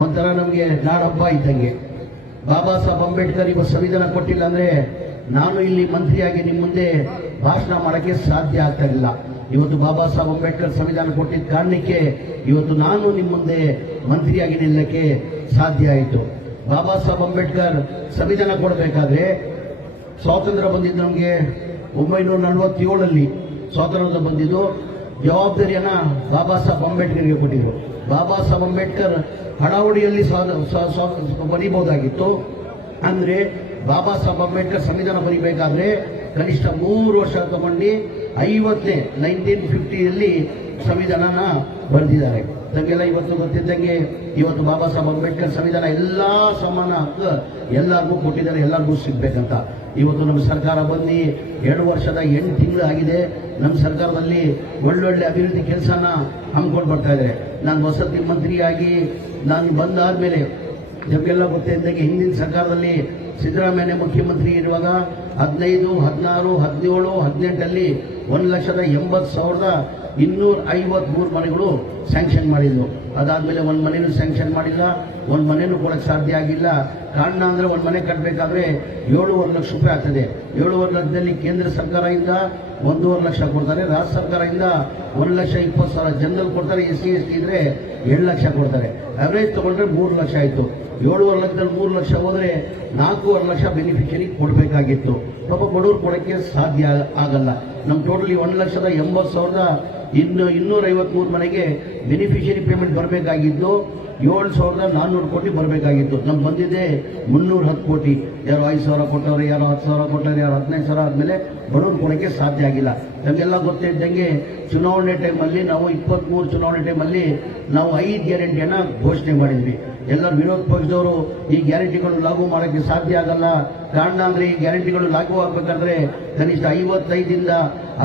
ಒಂಥರ ನಮಗೆ ನಾಡಹಬ್ಬ ಇದ್ದಂಗೆ. ಬಾಬಾ ಸಾಹೇಬ್ ಅಂಬೇಡ್ಕರ್ ಇವತ್ತು ಸಂವಿಧಾನ ಕೊಟ್ಟಿಲ್ಲ ಅಂದ್ರೆ ನಾನು ಇಲ್ಲಿ ಮಂತ್ರಿಯಾಗಿ ನಿಮ್ಮ ಮುಂದೆ ಭಾಷಣ ಮಾಡಕ್ಕೆ ಸಾಧ್ಯ ಆಗ್ತಾ ಇಲ್ಲ. ಇವತ್ತು ಬಾಬಾ ಸಾಹೇಬ್ ಅಂಬೇಡ್ಕರ್ ಸಂವಿಧಾನ ಕೊಟ್ಟಿದ್ದ ಕಾರಣಕ್ಕೆ ಇವತ್ತು ನಾನು ನಿಮ್ಮ ಮುಂದೆ ಮಂತ್ರಿಯಾಗಿ ನಿಲ್ಲಕ್ಕೆ ಸಾಧ್ಯ ಆಯಿತು. ಬಾಬಾ ಸಾಹೇಬ್ ಅಂಬೇಡ್ಕರ್ ಸಂವಿಧಾನ ಕೊಡಬೇಕಾದ್ರೆ ಸ್ವಾತಂತ್ರ್ಯ ಬಂದಿದ್ದು ನಮಗೆ 1947 ಸ್ವಾತಂತ್ರ್ಯ ಬಂದಿದ್ದು. ಜವಾಬ್ದಾರಿಯನ್ನ ಬಾಬಾ ಸಾಹೇಬ್ ಅಂಬೇಡ್ಕರ್ಗೆ ಕೊಟ್ಟಿದ್ರು. ಬಾಬಾ ಸಾಹೇಬ್ ಅಂಬೇಡ್ಕರ್ ಹಡಾವಡಿಯಲ್ಲಿ ಬರೀಬಹುದಾಗಿತ್ತು. ಅಂದ್ರೆ ಬಾಬಾ ಸಾಹೇಬ್ ಅಂಬೇಡ್ಕರ್ ಸಂವಿಧಾನ ಬರೀಬೇಕಾದ್ರೆ ಕನಿಷ್ಠ 3 ವರ್ಷ ತಗೊಂಡು 1950 ಸಂವಿಧಾನನ ಬರೆದಿದ್ದಾರೆ. ನಮಗೆಲ್ಲ ಇವತ್ತು ಗೊತ್ತಿದ್ದಂಗೆ ಇವತ್ತು ಬಾಬಾ ಸಾಹೇಬ್ ಅಂಬೇಡ್ಕರ್ ಸಂವಿಧಾನ ಎಲ್ಲಾ ಸಮಾನ ಹಕ್ಕು ಎಲ್ಲರಿಗೂ ಕೊಟ್ಟಿದ್ದಾರೆ, ಎಲ್ಲರಿಗೂ ಸಿಗ್ಬೇಕಂತ. ಇವತ್ತು ನಮ್ಮ ಸರ್ಕಾರ ಬಂದು 2 ವರ್ಷದ 8 ತಿಂಗಳು ಆಗಿದೆ. ನಮ್ಮ ಸರ್ಕಾರದಲ್ಲಿ ಒಳ್ಳೊಳ್ಳೆ ಅಭಿವೃದ್ಧಿ ಕೆಲಸನ ಹಮ್ಮಿಕೊಂಡು ಬರ್ತಾ ಇದೆ. ನಾನು ವಸತಿ ಮಂತ್ರಿಯಾಗಿ ನಾನು ಬಂದಾದ್ಮೇಲೆ ನಮಗೆಲ್ಲ ಗೊತ್ತಿದ್ದಂಗೆ ಹಿಂದಿನ ಸರ್ಕಾರದಲ್ಲಿ ಸಿದ್ದರಾಮಯ್ಯ ಮುಖ್ಯಮಂತ್ರಿ ಇರುವಾಗ 15, 16, 17, 18 1,80,253 ಮನೆಗಳು ಸ್ಯಾಂಕ್ಷನ್ ಮಾಡಿದ್ರು. ಅದಾದ್ಮೇಲೆ ಒಂದು ಮನೆಯೂ ಸ್ಯಾಂಕ್ಷನ್ ಮಾಡಿಲ್ಲ, ಒಂದು ಮನೆಯೂ ಕೊಡಕ್ಕೆ ಸಾಧ್ಯ ಆಗಿಲ್ಲ. ಕಾರಣ ಅಂದ್ರೆ ಒಂದು ಮನೆ ಕಟ್ಟಬೇಕಾದ್ರೆ 7.5 ಲಕ್ಷ ರೂಪಾಯಿ ಆಗ್ತದೆ. 7.5 ಲಕ್ಷದಲ್ಲಿ ಕೇಂದ್ರ ಸರ್ಕಾರದಿಂದ 1.5 ಲಕ್ಷ ಕೊಡ್ತಾರೆ, ರಾಜ್ಯ ಸರ್ಕಾರದಿಂದ 1,20,000 ಜನರಲ್ ಕೊಡ್ತಾರೆ. SC ST ಇದ್ರೆ 7 ಲಕ್ಷ ಕೊಡ್ತಾರೆ. ಅವರೇಜ್ ತಗೊಂಡ್ರೆ 3 ಲಕ್ಷ ಆಯ್ತು. 7.5 ಲಕ್ಷದಲ್ಲಿ 3 ಲಕ್ಷ ಹೋದ್ರೆ 4.5 ಲಕ್ಷ ಬೆನಿಫಿಷರಿ ಕೊಡಬೇಕಾಗಿತ್ತು. ಪಾಪ ಬಡವರು ಕೊಡಕ್ಕೆ ಸಾಧ್ಯ ಆಗಲ್ಲ. ನಮ್ಮ ಟೋಟಲಿ 1,80,253 ಮನೆಗೆ ಬೆನಿಫಿಷರಿ ಪೇಮೆಂಟ್ ಬರಬೇಕಾಗಿದ್ದು 7,400 ಕೋಟಿ ಬರಬೇಕಾಗಿತ್ತು. ನಮ್ಗೆ ಬಂದಿದೆ 310 ಕೋಟಿ. ಯಾರು 5,000 ಕೊಟ್ಟವ್ರೆ, ಯಾರು 10,000 ಕೊಟ್ಟವ್ರೆ, ಯಾರು 15,000 ಆದ್ಮೇಲೆ ಬಡವರು ಕೊಡಕ್ಕೆ ಸಾಧ್ಯ ಆಗಿಲ್ಲ. ನಮಗೆಲ್ಲ ಗೊತ್ತಿದ್ದಂಗೆ ಚುನಾವಣೆ ಟೈಮಲ್ಲಿ ನಾವು 23 ಚುನಾವಣೆ ಟೈಮಲ್ಲಿ ನಾವು 5 ಗ್ಯಾರಂಟಿಯನ್ನ ಘೋಷಣೆ ಮಾಡಿದ್ವಿ. ಎಲ್ಲರೂ ವಿರೋಧ ಪಕ್ಷದವರು ಈ ಗ್ಯಾರಂಟಿಗಳು ಲಾಗು ಮಾಡೋಕ್ಕೆ ಸಾಧ್ಯ ಆಗಲ್ಲ. ಕಾರಣ ಅಂದ್ರೆ ಈ ಗ್ಯಾರಂಟಿಗಳು ಲಾಗು ಆಗಬೇಕಾದ್ರೆ ಕನಿಷ್ಠ 55ರಿಂದ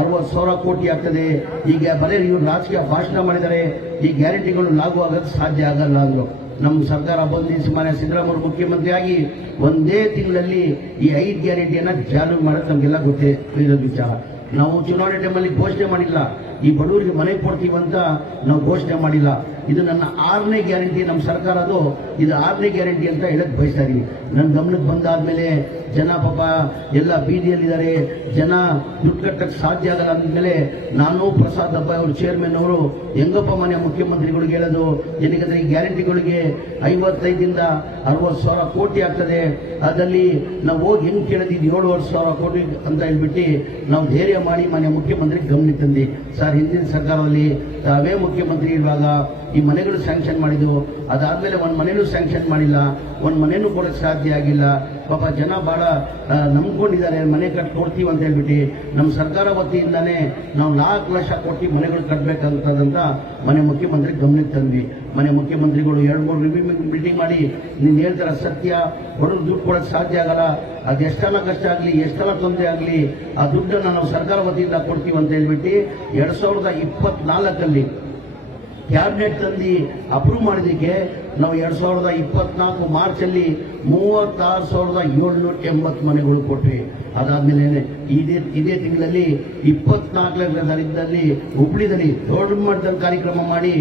60,000 ಕೋಟಿ ಆಗ್ತದೆ. ಈಗ ಬರೀ ಇವರು ರಾಜಕೀಯ ಭಾಷಣ ಮಾಡಿದರೆ ಈ ಗ್ಯಾರಂಟಿಗಳು ಲಾಗು ಆಗೋಕ್ಕೆ ಸಾಧ್ಯ ಆಗಲ್ಲ ಅಂದ್ರು. ನಮ್ಮ ಸರ್ಕಾರ ಬಂದು ಮಾನ್ಯ ಸಿದ್ದರಾಮಯ್ಯ ಮುಖ್ಯಮಂತ್ರಿ ಆಗಿ ಒಂದೇ ತಿಂಗಳಲ್ಲಿ ಈ 5 ಗ್ಯಾರಂಟಿಯನ್ನ ಜಾರಿ ಮಾಡೋದು ನಮಗೆಲ್ಲ ಗೊತ್ತೇ ಇರೋ ವಿಚಾರ. ನಾವು ಚುನಾವಣೆ ಟೈಮಲ್ಲಿ ಘೋಷಣೆ ಮಾಡಿಲ್ಲ, ಈ ಬಡವರಿಗೆ ಮನೆ ಕೊಡ್ತೀವಂತ ನಾವು ಘೋಷಣೆ ಮಾಡಿಲ್ಲ. ಇದು ನನ್ನ 6ನೇ ಗ್ಯಾರಂಟಿ. ನಮ್ಮ ಸರ್ಕಾರ ಇದು 6ನೇ ಗ್ಯಾರಂಟಿ ಅಂತ ಹೇಳಕ್ ಬಯಸ್ತಾ ಇದೀವಿ. ನನ್ನ ಗಮನಕ್ಕೆ ಬಂದಾದ್ಮೇಲೆ ಜನ ಪಾಪ ಎಲ್ಲ ಬೀದಿಯಲ್ಲಿದ್ದಾರೆ, ಜನ ದುಡ್ಡು ಕಟ್ಟಕ್ಕೆ ಸಾಧ್ಯ ಆಗಲ್ಲ ಅಂದ್ಮೇಲೆ ನಾನು ಪ್ರಸಾದ್ ಅಬ್ಬ ಅವರು ಚೇರ್ಮನ್ ಅವರು ಹೆಂಗಪ್ಪ ಮನೆ ಮುಖ್ಯಮಂತ್ರಿಗಳಿಗೆ ಹೇಳೋದು, ಏನಕ್ಕೆ ಈ ಗ್ಯಾರಂಟಿಗಳಿಗೆ 55ರಿಂದ 60,000 ಕೋಟಿ ಆಗ್ತದೆ. ಅದರಲ್ಲಿ ನಾವು ಹೋಗಿ ಹೆಂಗ್ ಕೇಳಿದ್ವಿ 7,500 ಕೋಟಿ ಅಂತ ಹೇಳ್ಬಿಟ್ಟು ನಾವು ಧೈರ್ಯ ಮಾಡಿ ಮನೆ ಮುಖ್ಯಮಂತ್ರಿ ಗಮನಕ್ಕೆ ತಂದಿ. ಸರ್, ಹಿಂದಿನ ಸರ್ಕಾರದಲ್ಲಿ ತಾವೇ ಮುಖ್ಯಮಂತ್ರಿ ಇರುವಾಗ ಈ ಮನೆಗಳು ಸ್ಯಾಂಕ್ಷನ್ ಮಾಡಿದ್ವು. ಅದಾದ್ಮೇಲೆ ಒಂದು ಮನೆಯೂ ಸ್ಯಾಂಕ್ಷನ್ ಮಾಡಿಲ್ಲ, ಒಂದು ಮನೆಯೂ ಕೊಡಕ್ಕೆ ಸಾಧ್ಯ ಆಗಿಲ್ಲ. ಪಾಪ ಜನ ಬಹಳ ನಂಬ್ಕೊಂಡಿದ್ದಾರೆ, ಮನೆ ಕಟ್ಕೊಡ್ತೀವಿ ಅಂತ ಹೇಳ್ಬಿಟ್ಟು ನಮ್ಮ ಸರ್ಕಾರ ವತಿಯಿಂದಾನೇ ನಾವು 4 ಲಕ್ಷ ಕೋಟಿ ಮನೆಗಳು ಕಟ್ಟಬೇಕಂತದಂತ ಮನೆ ಮುಖ್ಯಮಂತ್ರಿ ಗಮನಕ್ಕೆ ತಂದ್ವಿ. ಮನೆ ಮುಖ್ಯಮಂತ್ರಿಗಳು 2-3 ರಿವ್ಯೂ ಮೀಟಿಂಗ್ ಮಾಡಿ ನೀನು ಹೇಳ್ತಾರ ಸತ್ಯ, ಬಡವ್ರು ದುಡ್ಡು ಕೊಡಕ್ಕೆ ಸಾಧ್ಯ ಆಗಲ್ಲ, ಅದು ಎಷ್ಟೆಲ್ಲ ಕಷ್ಟ ಆಗಲಿ, ಎಷ್ಟೆಲ್ಲ ತೊಂದರೆ ಆಗಲಿ, ಆ ದುಡ್ಡನ್ನು ನಾವು ಸರ್ಕಾರ ವತಿಯಿಂದ ಕೊಡ್ತೀವಿ ಅಂತ ಹೇಳ್ಬಿಟ್ಟು 2024 ಕ್ಯಾಬಿನೆಟ್ ತಂದು ಅಪ್ರೂವ್ ಮಾಡಿದಕ್ಕೆ ನಾವು 2024 ಮಾರ್ಚಲ್ಲಿ 36,780 ಮನೆಗಳು ಕೊಟ್ವಿ. ಅದಾದ್ಮೇಲೆ ಇದೇ ತಿಂಗಳಲ್ಲಿ 24ನೇ ತಾರೀಕಿನಲ್ಲಿ ಹುಬ್ಳಿದಲ್ಲಿ ದೊಡ್ಡ ಮಟ್ಟದ ಕಾರ್ಯಕ್ರಮ ಮಾಡಿ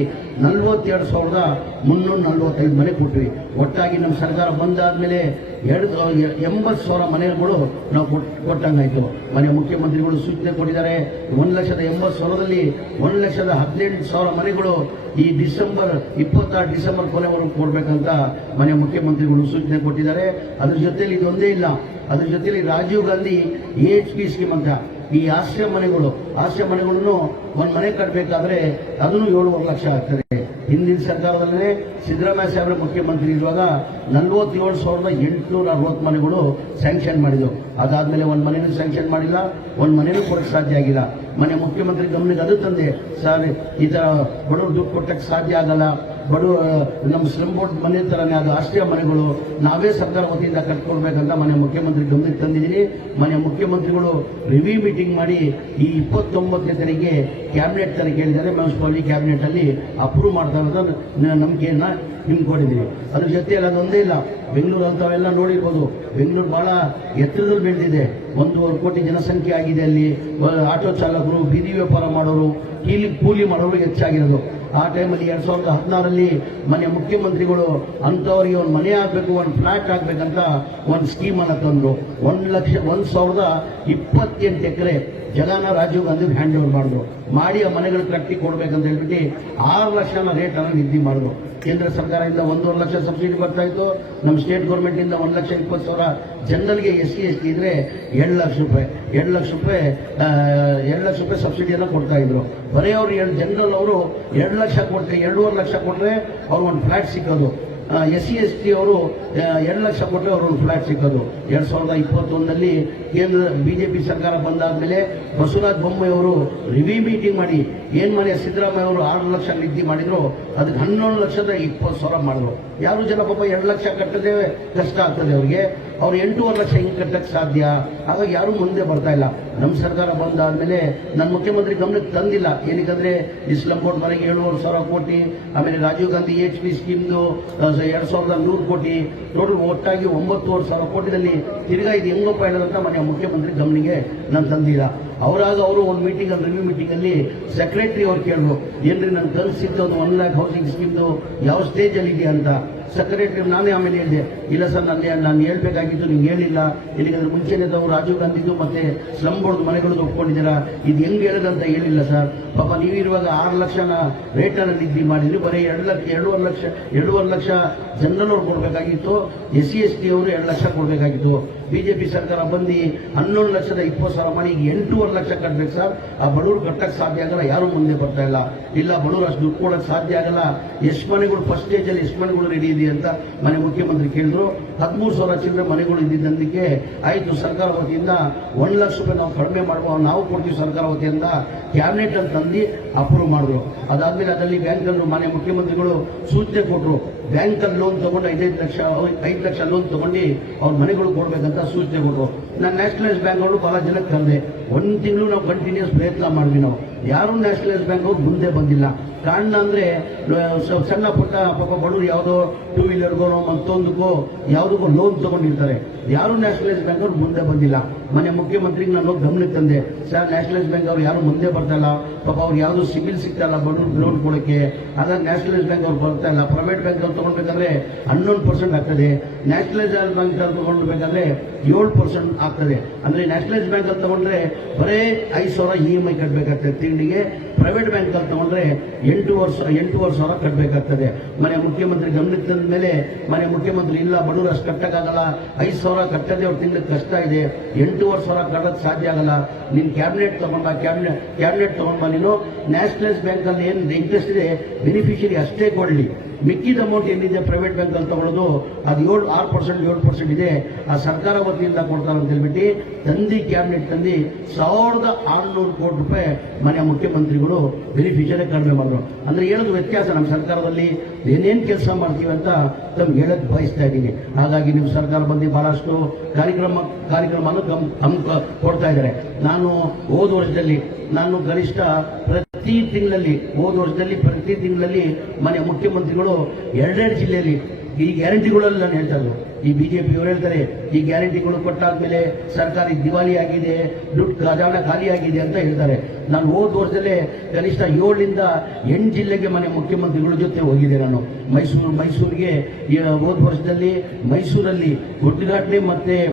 42,345 ಮನೆ ಕೊಟ್ವಿ. ಒಟ್ಟಾಗಿ ನಮ್ಮ ಸರ್ಕಾರ ಬಂದಾದ್ಮೇಲೆ 80,000 ಮನೆಗಳು ನಾವು ಕೊಟ್ಟಂಗಾಯ್ತು. ಮನೆ ಮುಖ್ಯಮಂತ್ರಿಗಳು ಸೂಚನೆ ಕೊಟ್ಟಿದ್ದಾರೆ. 1,80,000ದಲ್ಲಿ 1,18,000 ಮನೆಗಳು ಈ ಡಿಸೆಂಬರ್ 26 ಕೊನೆವರೆಗೂ ಕೊಡ್ಬೇಕಂತ ಮನೆ ಮುಖ್ಯಮಂತ್ರಿಗಳು ಸೂಚನೆ ಕೊಟ್ಟಿದ್ದಾರೆ. ಅದ್ರ ಜೊತೆಲಿ ಇದೊಂದೇ ಇಲ್ಲ, ಅದ್ರ ಜೊತೆಲಿ ರಾಜೀವ್ ಗಾಂಧಿ AHP ಸ್ಕೀಮ್ ಅಂತ ಈ ಆಶ್ರಯ ಮನೆಗಳು ಒಂದು ಮನೆ ಕಟ್ಟಬೇಕಾದ್ರೆ ಅದನ್ನು 7 ಲಕ್ಷ ಆಗ್ತದೆ. ಹಿಂದಿನ ಸರ್ಕಾರದಲ್ಲೇ ಸಿದ್ದರಾಮಯ್ಯ ಸಾಹೇಬ್ರ ಮುಖ್ಯಮಂತ್ರಿ ಇರುವಾಗ 47,860 ಮನೆಗಳು ಸ್ಯಾಂಕ್ಷನ್ ಮಾಡಿದ್ರು. ಅದಾದ್ಮೇಲೆ ಒಂದು ಮನೆಯೂ ಸ್ಯಾಂಕ್ಷನ್ ಮಾಡಿಲ್ಲ, ಒಂದು ಮನೆಯೂ ಕೊಡಕ್ಕೆ ಸಾಧ್ಯ ಆಗಿಲ್ಲ. ಮನೆ ಮುಖ್ಯಮಂತ್ರಿ ಗಮನಕ್ಕೆ ಅದು ತಂದೆ, ಸರ್ ಈ ತರ ಬಡವರು ದುಡ್ಡು ಕೊಟ್ಟಕ್ಕೆ ಸಾಧ್ಯ ಆಗಲ್ಲ, ನಮ್ಮ ಸ್ಲಮ್ ಬೋರ್ಡ್ ಮನೆ ತರನೇ ಅದು ಆಶ್ರಯ ಮನೆಗಳು ನಾವೇ ಸರ್ಕಾರ ವತಿಯಿಂದ ಕಟ್ಕೊಳ್ಬೇಕಂತ ಮನೆ ಮುಖ್ಯಮಂತ್ರಿ ಗಮನಕ್ಕೆ ತಂದಿದ್ದೀನಿ. ಮನೆ ಮುಖ್ಯಮಂತ್ರಿಗಳು ರಿವ್ಯೂ ಮೀಟಿಂಗ್ ಮಾಡಿ ಈ 29ನೇ ತಾರೀಕಿಗೆ ಕ್ಯಾಬಿನೆಟ್ ತನಕ ಹೇಳಿದ್ದಾರೆ. ಮುನ್ಸಿಪಾಲಿಟಿ ಕ್ಯಾಬಿನೆಟ್ ಅಲ್ಲಿ ಅಪ್ರೂವ್ ಮಾಡ್ತಾರೆ ಅಂತ ನಂಬಿಕೆಯನ್ನ ನಿಮ್ಗೆ ಕೊಟ್ಟಿದ್ದೀವಿ. ಅದ್ರ ಜೊತೆಯಲ್ಲಿ ಅದೊಂದೇ ಇಲ್ಲ, ಬೆಂಗಳೂರು ಅಂತವೆಲ್ಲ ನೋಡಿರ್ಬೋದು. ಬೆಂಗಳೂರು ಬಹಳ ಎತ್ತರದಲ್ಲಿ ಬೆಳೆದಿದೆ. 1.5 ಕೋಟಿ ಜನಸಂಖ್ಯೆ ಆಗಿದೆ. ಅಲ್ಲಿ ಆಟೋ ಚಾಲಕರು, ಬೀದಿ ವ್ಯಾಪಾರ ಮಾಡೋರು, ಕೂಲಿ ಮಾಡೋರು ಹೆಚ್ಚಾಗಿರೋದು. ಆ ಟೈಮಲ್ಲಿ 2016ರಲ್ಲಿ ಮನೆ ಮುಖ್ಯಮಂತ್ರಿಗಳು ಅಂಥವ್ರಿಗೆ ಒಂದು ಮನೆ ಆಗಬೇಕು, ಒಂದು ಫ್ಲಾಟ್ ಆಗಬೇಕಂತ ಒಂದು ಸ್ಕೀಮನ್ನು ತಂದರು. 1,028 ಎಕರೆ ಜಗನ ರಾಜೀವ್ ಗಾಂಧಿ ಹ್ಯಾಂಡ್ ಓವರ್ ಮಾಡಿದ್ರು. ಮಾಡಿ ಆ ಮನೆಗಳು ಕಟ್ಟಿ ಕೊಡ್ಬೇಕಂತ ಹೇಳ್ಬಿಟ್ಟು 6 ಲಕ್ಷನ ರೇಟನ್ನು ನಿಗದಿ ಮಾಡಿದ್ರು. ಕೇಂದ್ರ ಸರ್ಕಾರದಿಂದ 1.5 ಲಕ್ಷ ಸಬ್ಸಿಡಿ ಬರ್ತಾ ಇತ್ತು. ನಮ್ಮ ಸ್ಟೇಟ್ ಗೌರ್ಮೆಂಟ್ ಇಂದ 1,20,000 ಜನರಲ್ಗೆ SC ST ಇದ್ರೆ 2 ಲಕ್ಷ ರೂಪಾಯಿ 2 ಲಕ್ಷ ರೂಪಾಯಿ ಸಬ್ಸಿಡಿಯನ್ನು ಕೊಡ್ತಾ ಇದ್ರು. ಬರೀ ಅವರು ಜನರಲ್ ಅವರು 2 ಲಕ್ಷ ಕೊಟ್ಟರೆ 2.5 ಲಕ್ಷ ಕೊಟ್ಟರೆ ಅವ್ರು ಒಂದು ಫ್ಲಾಟ್ ಸಿಕ್ಕೋದು. SC ST ಅವರು 2 ಲಕ್ಷ ಕೊಟ್ಟರೆ ಅವರು ಒಂದು ಫ್ಲಾಟ್ ಸಿಕ್ಕೋದು. 2021ರಲ್ಲಿ ಕೇಂದ್ರ ಬಿಜೆಪಿ ಸರ್ಕಾರ ಬಂದಾದ್ಮೇಲೆ ಬಸವರಾಜ ಬೊಮ್ಮಾಯಿ ಅವರು ರಿವ್ಯೂ ಮೀಟಿಂಗ್ ಮಾಡಿ ಏನ್ ಮಾಡಿ ಸಿದ್ದರಾಮಯ್ಯ ಅವರು 6 ಲಕ್ಷ ನಿಗದಿ ಮಾಡಿದ್ರು, ಅದಕ್ಕೆ 11,20,000 ಮಾಡಿದ್ರು. ಯಾರು ಜನ ಪಾಪ 2 ಲಕ್ಷ ಕಟ್ಟದೆ ಕಷ್ಟ ಆಗ್ತದೆ ಅವ್ರಿಗೆ, ಅವ್ರು 8.5 ಲಕ್ಷ ಹಿಂಗೆ ಕಟ್ಟಕ್ಕೆ ಸಾಧ್ಯ. ಹಾಗಾಗಿ ಯಾರು ಮುಂದೆ ಬರ್ತಾ ಇಲ್ಲ. ನಮ್ಮ ಸರ್ಕಾರ ಬಂದಾದ್ಮೇಲೆ ನನ್ನ ಮುಖ್ಯಮಂತ್ರಿ ಗಮನಕ್ಕೆ ತಂದಿಲ್ಲ. ಏನಕ್ಕಂದ್ರೆ ಈ ಸ್ಲಮ್ ಬೋರ್ಡ್ ಮನೆಗೆ 7,500 ಕೋಟಿ, ಆಮೇಲೆ ರಾಜೀವ್ ಗಾಂಧಿ HP ಸ್ಕೀಮ್ದು 2,100 ಕೋಟಿ, ಟೋಟಲ್ ಒಟ್ಟಾಗಿ 9,500 ಕೋಟಿನಲ್ಲಿ ತಿರ್ಗಾ ಇದು ಹೆಂಗಪ್ಪ ಹೇಳೋದಂತ ಮನೆಯ ಮುಖ್ಯಮಂತ್ರಿ ಗಮನಿಗೆ ನಾನು ತಂದಿಲ್ಲ. ಅವರಾಗ ಅವರು ಒಂದು ಮೀಟಿಂಗ್ ರಿವ್ಯೂ ಮೀಟಿಂಗ್ ಅಲ್ಲಿ ಸೆಕ್ರೆಟರಿ ಅವ್ರು ಕೇಳಿದ್ರು, ಏನ್ರಿ ನನ್ನ ಕಲ್ಸಿದ್ದು ಒಂದು 1 lakh ಹೌಸಿಂಗ್ ಸ್ಕೀಮ್ದು ಯಾವ ಸ್ಟೇಜ್ ಅಲ್ಲಿ ಇದೆಯಾ ಅಂತ. ಸೆಕ್ರೆಟರಿ ನಾನೇ ಆಮೇಲೆ ಹೇಳಿದೆ, ಇಲ್ಲ ಸರ್ ನಾನು ಹೇಳ್ಬೇಕಾಗಿತ್ತು, ನಿಮ್ಗೆ ಹೇಳಿಲ್ಲ. ಎಲ್ಲಿಗಂದ್ರೆ ಮುಂಚೆನೇ ತಾವು ರಾಜೀವ್ ಗಾಂಧಿದು ಮತ್ತೆ ಸ್ಲಮ್ ಬೋರ್ಡ್ ಮನೆಗಳದ್ದು ಒಪ್ಕೊಂಡಿದ್ದೀರಾ, ಇದು ಹೆಂಗ್ ಹೇಳೋದಂತ ಹೇಳಿಲ್ಲ ಸರ್. ಪಾಪ ನೀವಿರುವಾಗ 6 ಲಕ್ಷನ ರೇಟನ್ನು ನಿಗದಿ ಮಾಡಿದ್ರಿ, ಬರೀ 2.5 ಲಕ್ಷ ಜನರಲ್ ಅವ್ರು ಕೊಡಬೇಕಾಗಿತ್ತು. SC ST ಅವರು 2 ಲಕ್ಷ ಕೊಡಬೇಕಾಗಿತ್ತು. ಬಿಜೆಪಿ ಸರ್ಕಾರ ಬಂದು 11,20,000 ಮಾಡಿ 8.5 ಲಕ್ಷ ಕಟ್ಟಬೇಕು ಸರ್. ಆ ಬಡವರು ಕಟ್ಟಕ್ಕೆ ಸಾಧ್ಯ ಆಗಲ್ಲ, ಯಾರು ಮುಂದೆ ಬರ್ತಾ ಇಲ್ಲ. ಇಲ್ಲ ಬಡವರು ಅಷ್ಟು ದುಡ್ಡು ಕೊಡಕ್ಕೆ ಸಾಧ್ಯ ಆಗಲ್ಲ, ಎಷ್ಟು ಮನೆಗಳು ಫಸ್ಟ್ ಸ್ಟೇಜ್ ಅಲ್ಲಿ ಎಷ್ಟು ಮನೆಗಳು ರೆಡಿ ಇದೆ ಅಂತ ಮನೆ ಮುಖ್ಯಮಂತ್ರಿ ಕೇಳಿದ್ರು. 13,000 ಚಿಲ್ಲರೆ ಮನೆಗಳು ಇದ್ದಿದ್ದಕ್ಕೆ ಆಯ್ತು, ಸರ್ಕಾರ ವತಿಯಿಂದ 1 ಲಕ್ಷ ರೂಪಾಯಿ ನಾವು ಕಡಿಮೆ ಮಾಡುವ, ನಾವು ಕೊಡ್ತೀವಿ ಸರ್ಕಾರ ವತಿಯಿಂದ ಕ್ಯಾಬಿನೆಟ್ ಅಂತ ತಂದು ಅಪ್ರೂವ್ ಮಾಡಿದ್ರು. ಅದಾದ್ಮೇಲೆ ಅದರಲ್ಲಿ ಬ್ಯಾಂಕಲ್ಲಿ ಮನೆ ಮುಖ್ಯಮಂತ್ರಿಗಳು ಸೂಚನೆ ಕೊಟ್ಟರು, ಬ್ಯಾಂಕಲ್ಲಿ ಲೋನ್ ತಗೊಂಡು 5 ಲಕ್ಷ ಲೋನ್ ತಗೊಂಡು ಅವ್ರ ಮನೆಗಳು ಕೊಡ್ಬೇಕಂತ ಸೂಚನೆ ಕೊಟ್ಟರು. ನಾನು ನ್ಯಾಷನಲೈಸ್ ಬ್ಯಾಂಕ್ ಅವರು ಬಹಳ ಜನಕ್ಕೆ ತಂದೆ. 1 ತಿಂಗಳು ನಾವು ಕಂಟಿನ್ಯೂಸ್ ಪ್ರಯತ್ನ ಮಾಡಿದ್ವಿ. ನಾವು ಯಾರು ನ್ಯಾಷನಲೈಸ್ ಬ್ಯಾಂಕ್ ಅವ್ರು ಮುಂದೆ ಬಂದಿಲ್ಲ. ಕಾರಣ ಅಂದ್ರೆ ಸಣ್ಣ ಪುಟ್ಟ ಪಾಪ ಬಡವರು ಯಾವುದೋ 2 ವೀಲರ್ಗೋ ಮತ್ತೊಂದಕ್ಕೋ ಯಾವುದಕ್ಕೋ ಲೋನ್ ತಗೊಂಡಿರ್ತಾರೆ. ಯಾರು ನ್ಯಾಷನಲೈಸ್ ಬ್ಯಾಂಕ್ ಅವ್ರು ಮುಂದೆ ಬಂದಿಲ್ಲ. ಮನೆ ಮುಖ್ಯಮಂತ್ರಿಗೆ ನಾನು ಗಮನಕ್ಕೆ ತಂದೆ, ಸರ್ ನ್ಯಾಷನಲೈಸ್ ಬ್ಯಾಂಕ್ ಅವ್ರು ಯಾರು ಮುಂದೆ ಬರ್ತಾ ಇಲ್ಲ, ಪಾಪ ಅವ್ರು ಯಾವುದು ಸಿಬಿಲ್ ಸಿಗ್ತಾ ಇಲ್ಲ ಬಡವ್ರಿಗೆ ಲೋನ್ ಕೊಡೋಕ್ಕೆ. ಹಾಗಾಗಿ ನ್ಯಾಷನಲೈಸ್ ಬ್ಯಾಂಕ್ ಅವ್ರು ಬರ್ತಾ ಇಲ್ಲ. ಪ್ರೈವೇಟ್ ಬ್ಯಾಂಕ್ ಅವ್ರು ತಗೊಳ್ಬೇಕಾದ್ರೆ 11% ಆಗ್ತದೆ, ನ್ಯಾಷನಲೈಸ್ ಬ್ಯಾಂಕ್ ಅವ್ರು ತಗೊಳ್ಬೇಕಾದ್ರೆ 7% ಆಗ್ತದೆ. ಅಂದ್ರೆ ನ್ಯಾಷನಲೈಸ್ ಬ್ಯಾಂಕ್ ಅಲ್ಲಿ ತಗೊಂಡ್ರೆ ಬರೇ 5,000 EMI ಕಟ್ಟಬೇಕಾಗ್ತದೆ ತಿಂಗಳಿಗೆ. ಪ್ರೈವೇಟ್ ಬ್ಯಾಂಕ್ ಅಲ್ಲಿ ತಗೊಂಡ್ರೆ 8,500 ಕಟ್ಟಬೇಕಾಗ್ತದೆ. ಮನೆ ಮುಖ್ಯಮಂತ್ರಿ ಗಮನಕ್ಕೆ ತಂದ ಮೇಲೆ ಮನೆ ಮುಖ್ಯಮಂತ್ರಿ ಇಲ್ಲ ಬಡವರು ಅಷ್ಟು ಕಟ್ಟಕ್ಕಾಗಲ್ಲ, 5,000 ಕಟ್ಟದೆ ಅವ್ರ ತಿಂಗಳಿಗೆ ಕಷ್ಟ ಇದೆ, 8,500 ಕಟ್ಟಕ್ಕೆ ಸಾಧ್ಯ ಆಗಲ್ಲ. ನೀನು ಕ್ಯಾಬಿನೆಟ್ ತಗೊಂಡ್ಬಾ, ನೀನು ನ್ಯಾಷನಲೈಸ್ ಬ್ಯಾಂಕ್ ಅಲ್ಲಿ ಏನು ಇಂಟ್ರೆಸ್ಟ್ ಇದೆ ಬೆನಿಫಿಷಿಯರಿ ಅಷ್ಟೇ ಕೊಡಲಿ, ಮಿಕ್ಕಿದ ಅಮೌಂಟ್ ಏನಿದೆ ಪ್ರೈವೇಟ್ ಬ್ಯಾಂಕ್ ಅಲ್ಲಿ ತಗೊಳ್ಳೋದು ಅದು 7% ಇದೆ, ಆ ಸರ್ಕಾರ ವತಿಯಿಂದ ಕೊಡ್ತಾರೆ ಅಂತ ಹೇಳ್ಬಿಟ್ಟು ತಂದಿ ಕ್ಯಾಬಿನೆಟ್ ತಂದು 1,600 ಕೋಟಿ ರೂಪಾಯಿ ಮನೆ ಮುಖ್ಯಮಂತ್ರಿಗಳು ಬೆನಿಫಿಷಿಯರಿ ಕಡಿಮೆ ಮಾಡಿದ್ರು. ಅಂದ್ರೆ ಹೇಳೋದು ವ್ಯತ್ಯಾಸ. ನಮ್ಮ ಸರ್ಕಾರದಲ್ಲಿ ಏನೇನು ಕೆಲಸ ಮಾಡ್ತೀವಿ ಅಂತ ತಮ್ಗೆ ಹೇಳಕ್ ಬಯಸ್ತಾ ಇದ್ದೀನಿ. ಹಾಗಾಗಿ ನೀವು ಸರ್ಕಾರ ಬಂದು ಬಹಳಷ್ಟು ಕಾರ್ಯಕ್ರಮವನ್ನು ಕೊಡ್ತಾ ಇದ್ದಾರೆ. ನಾನು ಹೋದ ವರ್ಷದಲ್ಲಿ ಗರಿಷ್ಠ ಪ್ರತಿ ತಿಂಗಳಲ್ಲಿ ಮನೆ ಮುಖ್ಯಮಂತ್ರಿಗಳು 2 ಜಿಲ್ಲೆಯಲ್ಲಿ ಈ ಗ್ಯಾರಂಟಿಗಳಲ್ಲಿ ನಾನು ಹೇಳ್ತಾ ಇದ್ರು. ಈ ಬಿಜೆಪಿಯವರು ಹೇಳ್ತಾರೆ ಈ ಗ್ಯಾರಂಟಿಗಳು ಕೊಟ್ಟಾದ್ಮೇಲೆ ಸರ್ಕಾರ ದಿವಾಳಿ ಆಗಿದೆ, ದುಡ್ಡು ಖಜಾನೆ ಖಾಲಿ ಆಗಿದೆ ಅಂತ ಹೇಳ್ತಾರೆ. ನಾನು ಹೋದ ವರ್ಷದಲ್ಲೇ ಕನಿಷ್ಠ 7 ರಿಂದ 8 ಜಿಲ್ಲೆಗೆ ಮನೆ ಮುಖ್ಯಮಂತ್ರಿಗಳ ಜೊತೆ ಹೋಗಿದ್ದೆ. ನಾನು ಮೈಸೂರಿಗೆ ಹೋದ ವರ್ಷದಲ್ಲಿ ಮೈಸೂರಲ್ಲಿ ಉದ್ಘಾಟನೆ ಮತ್ತೆ